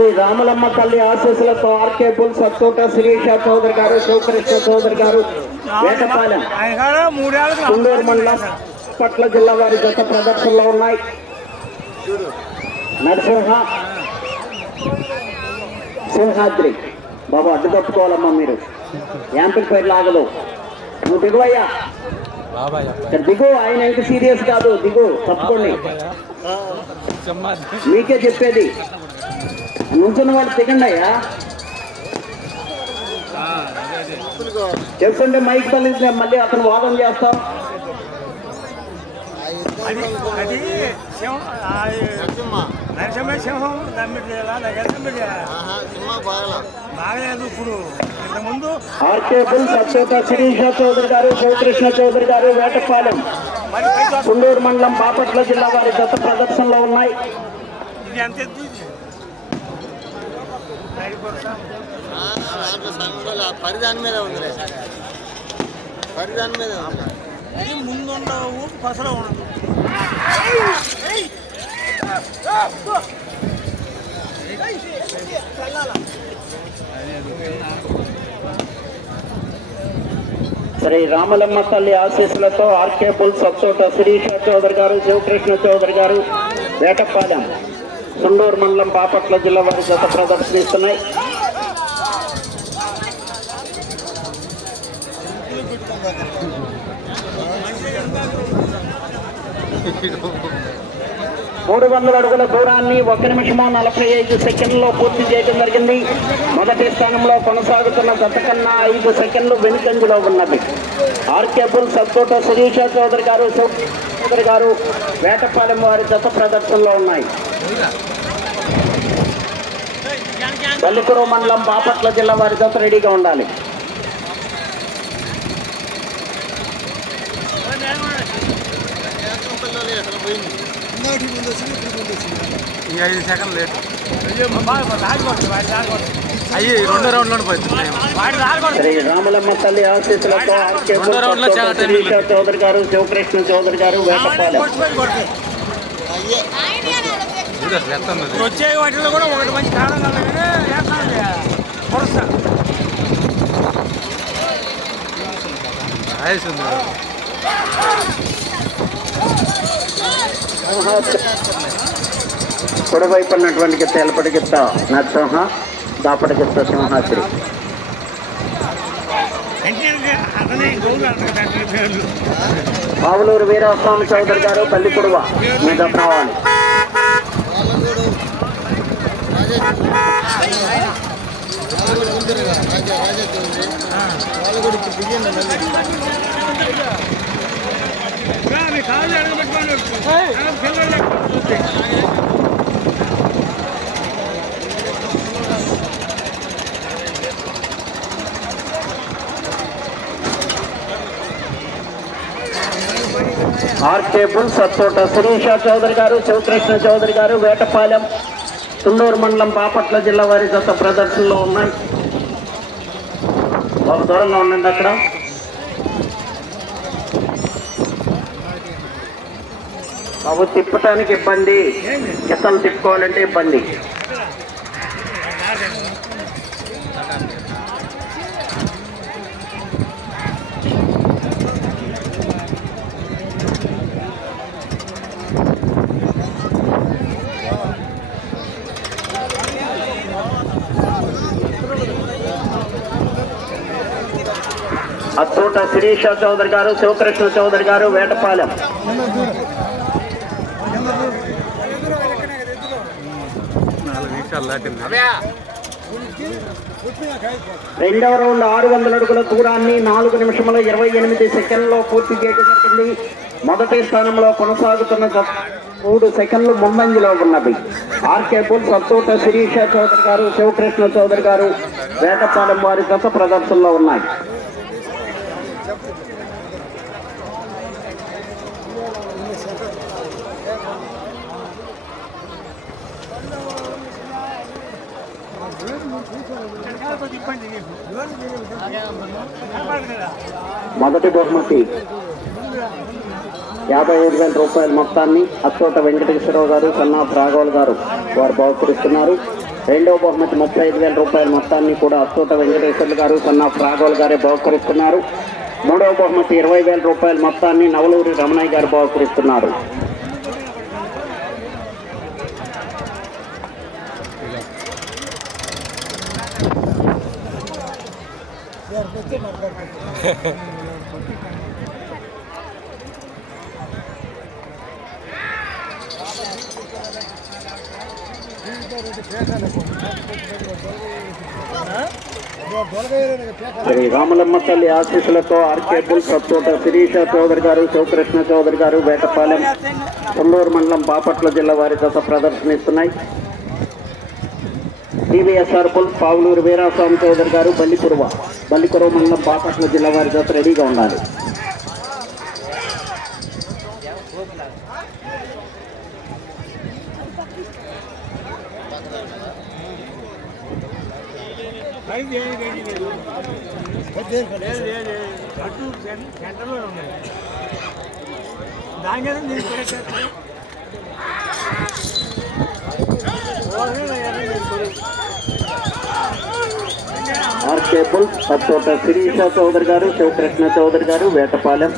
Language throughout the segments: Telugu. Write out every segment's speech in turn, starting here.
శ్రీ రామలమ్మ తల్లి ఆశీస్సులతో ఆర్కే బుల్ సత్తోట శిరీష చౌదరి గారు, శివకృష్ణ చౌదరి గారు, వేటపాలెం కుండూరు మండలం పట్ల జిల్లా వారి జత ప్రదర్శనలో ఉన్నాయి. నరసింహ సింహాద్రి బాబు అడ్డు తప్పుకోవాలమ్మా, మీరు యాంపిల్ లాగదు. నువ్వు దిగువయ్యా, దిగు. ఆయన ఎంత సీరియస్ కాదు, దిగు, తప్పుకోండి. మీకే చెప్పేది, నుంచున్న వాళ్ళు దిగండి అయ్యా. చెప్తుంటే మైక్ తల్లించి మళ్ళీ అతను వాదన చేస్తాం. ఆర్కేబుల్ సత్యోత శిరీష చౌదరి గారు, శివకృష్ణ చౌదరి గారు, వేటపాలెం కుండూరు మండలం బాపట్ల జిల్లా వారి జత ప్రదర్శనలో ఉన్నాయి. పరిధాని మీద ఉంది, పరిధాని మీద ముందుండవు పసలో ఉండదు. శ్రీ రామలమ్మ తల్లి ఆశీస్సులతో ఆర్కే బుల్ సత్తోట శిరీష చౌదరి గారు, శివకృష్ణ చౌదరి గారు, వేటపాలెం కుండూరు మండలం బాపట్ల జిల్లా వారి జత ప్రదర్శనిస్తున్నాయి. మూడు 300 అడుగుల దూరాన్ని 1 నిమిషము 45 సెకండ్లో పూర్తి చేయడం జరిగింది. మొదటి స్థానంలో కొనసాగుతున్న జత కన్నా 5 సెకండ్లు వెనుకంజలో ఉన్నది. ఆర్కే బుల్ సత్తోట శిరీష చౌదరి గారు, చౌదరి గారు, వేటపాలెం వారి జత ప్రదర్శనలో ఉన్నాయి. బల్లికురు మండలం బాపట్ల జిల్లా వారి జత రెడీగా ఉండాలి. ఈ 5 సెకండ్లు లేట్ అయ్యి 2 రౌండ్లో పోతుంది. శ్రీ రామలమ్మ తల్లి ఆశీస్సులతో ఆర్కే బుల్ సత్తోట శిరీష చౌదరి గారు, శివకృష్ణ చౌదరి గారు, వేటపాలెం. వచ్చే వాటిలో కూడా ఒకటి మంచి కారణం కుడివైపు ఉన్నటువంటి గిత్త ఎలపటి గిత్త నరసింహ, దాపటి గిత్త సింహాద్రి. పావులూరు వీరస్వామి చౌదరి గారు, పల్లికుడువ మీద రావాలి. ఆర్కే బుల్ సత్తోట శిరీష చౌదరి గారు, శివకృష్ణ చౌదరి గారు, వేటపాలెం కుండూరు మండలం బాపట్ల జిల్లా వారి జత ప్రదర్శనలో ఉన్నాయి. ఒక దూరంగా ఉండండి అక్కడ. బాబు తిప్పటానికి ఇబ్బంది, గిత్తలు తిప్పుకోవాలంటే ఇబ్బంది. అత్తోట శిరీష చౌదరి గారు, శివకృష్ణ చౌదరి గారు, వేటపాలెం. రెండవ రౌండ్ 600 అడుగుల దూరాన్ని 4 నిమిషముల 28 సెకండ్లో పూర్తి చేయడం జరిగింది. మొదటి స్థానంలో కొనసాగుతున్న 3 సెకండ్లు ముందంజలో ఉన్నది. ఆర్కే బుల్ సత్తోట శిరీష చౌదరి గారు, శివకృష్ణ చౌదరి గారు, వేటపాలెం వారి జత ప్రదర్శనలో ఉన్నాయి. మొదటి బహుమతి 55,000 రూపాయల మొత్తాన్ని అత్తోట వెంకటేశ్వరరావు గారు, కన్నా రాఘవల్ గారు వారు బహుకరిస్తున్నారు. రెండవ బహుమతి 35,000 రూపాయల మొత్తాన్ని కూడా అచ్చోట వెంకటేశ్వర్లు గారు సన్నా రాఘవల్ గారే బహుకరిస్తున్నారు. మూడవ బహుమతి 20,000 రూపాయల మొత్తాన్ని నవలూరి రమణయ్య గారు బహుకరిస్తున్నారు. శ్రీ రామలమ్మ తల్లి ఆశీస్సులతో ఆర్కే బుల్స్ అచ్చోట శిరీష చౌదరి గారు, శివకృష్ణ చౌదరి గారు, వేటపాలెం, కొల్లూరు మండలం, బాపట్ల జిల్లా వారి జత ప్రదర్శనిస్తున్నాయి. టీవీఎస్ఆర్ బుల్స్ పావులూరు వీరాస్వామి చౌదరి గారు, బల్లికురవ మండలం, బాపట్ల జిల్లా వారి జత రెడీగా ఉండాలి. ఆర్కే బుల్స్ అచ్చోట శిరీష చౌదరి గారు, శివకృష్ణ చౌదరి గారు, వేటపాలెం.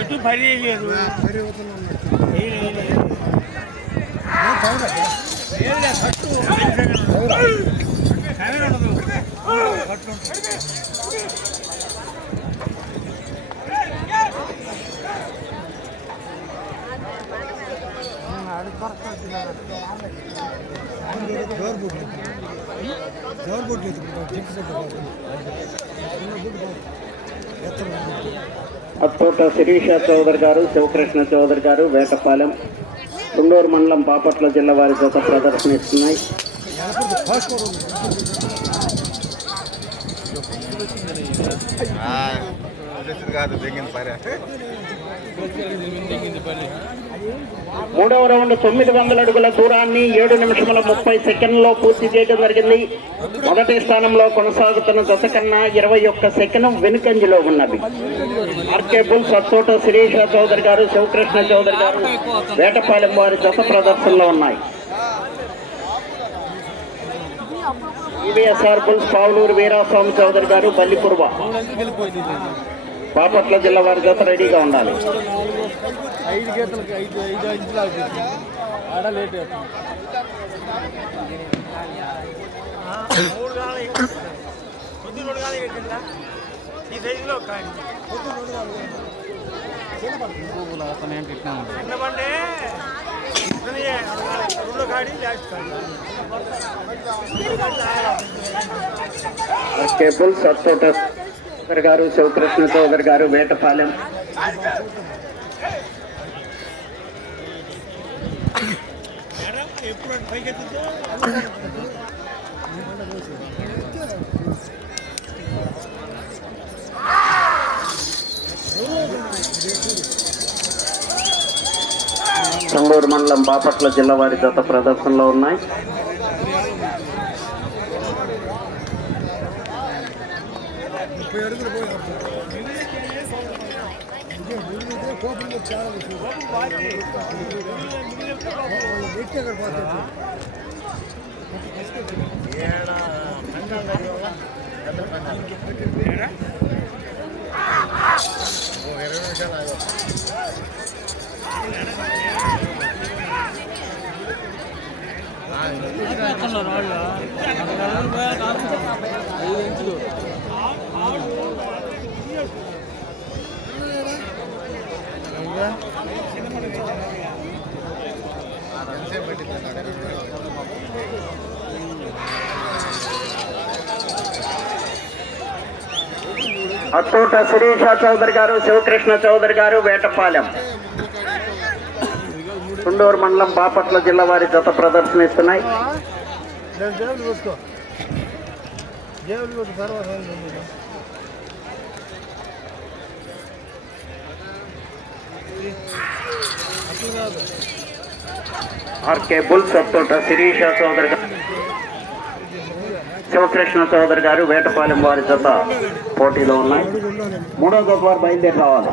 ఎటు పని లేదు. అచ్చోట శిరీష చౌదరి గారు, శివకృష్ణ చౌదరి గారు, వేటపాలెం, తుండూరు మండలం, బాపట్ల జిల్లా వారి జత ప్రదర్శనిస్తున్నాయి. మూడవ రౌండ్ 900 అడుగుల దూరాన్ని 7 నిమిషముల 30 సెకండ్లలో పూర్తి చేయడం జరిగింది. మొదటి స్థానంలో కొనసాగుతున్న జత కన్నా 21 సెకండ్ వెనుకంజలో ఉన్నది. ఆర్కే బుల్స్ అచ్చోట శిరీష చౌదరి గారు, శివకృష్ణ చౌదరి గారు, వేటపాలెం వారి జత ప్రదర్శనలో ఉన్నాయి. టీవీఎస్ఆర్ బుల్స్ పావులూరు వీరాస్వామి చౌదరి గారు, బల్లికురవ, బాపట్ల జిల్లా వారి జత రెడీగా ఉండాలి. కేబుల్స్ అచ్చోట గారు, శివకృష్ణ చౌదరి గారు, వేటపాలెం. సంగూరు మండలం, బాపట్ల జిల్లా వారి జత ప్రదర్శనలో ఉన్నాయి. అచ్చోట శిరీష చౌదరి గారు, శివకృష్ణ చౌదరి గారు, వేటపాలెం, తుండూరు మండలం, బాపట్ల జిల్లా వారి జత ప్రదర్శనిస్తున్నాయి. ఆర్కే బుల్స్ అచ్చోట శిరీష చౌదరి గారు, శివకృష్ణ చౌదరి గారు వేటపాలెం వారి జత పోటీలో ఉన్నాయి. మూడో జత వారు బయలుదేరి రావాలి.